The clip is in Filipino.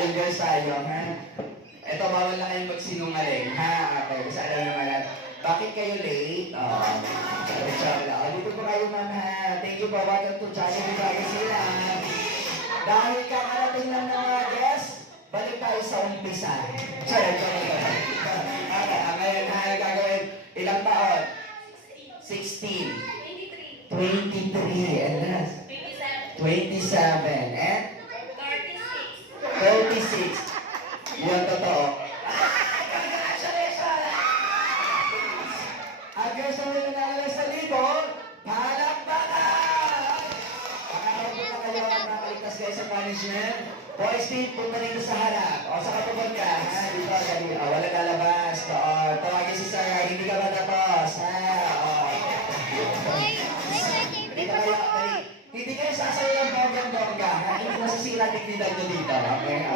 yung girls tayo, ha? Ito, bawal na kayong magsinungaling, ha? Okay, kasi alam naman natin. Bakit kayo late? Dito po kayo, ma'am, ha? Thank you po. Welcome to Channel Sila. Dahil kakarating lang ng mga guests, balik tayo sa umpisa. Sorry. Ngayon, ha? Gagawin ilang taon? 16. 23. And last? 27. And? 36. Yan totoo. Ang guys na may nangyayari sa libon, palakpakan! Pakaharap po na kayo at nakaligtas kayo sa punishment. Boys team, punta dito sa harap. O, saka pupunta ka. Ha? Dito, dali. O, wala lalabas. O, tawagin si Sarah. Hindi ka ba tapos? Ha? O. Dito kayo, dali. Hindi kayo sasayo ng bonggang-bongga. Hindi masasira dignidad nyo dito. Okay? O,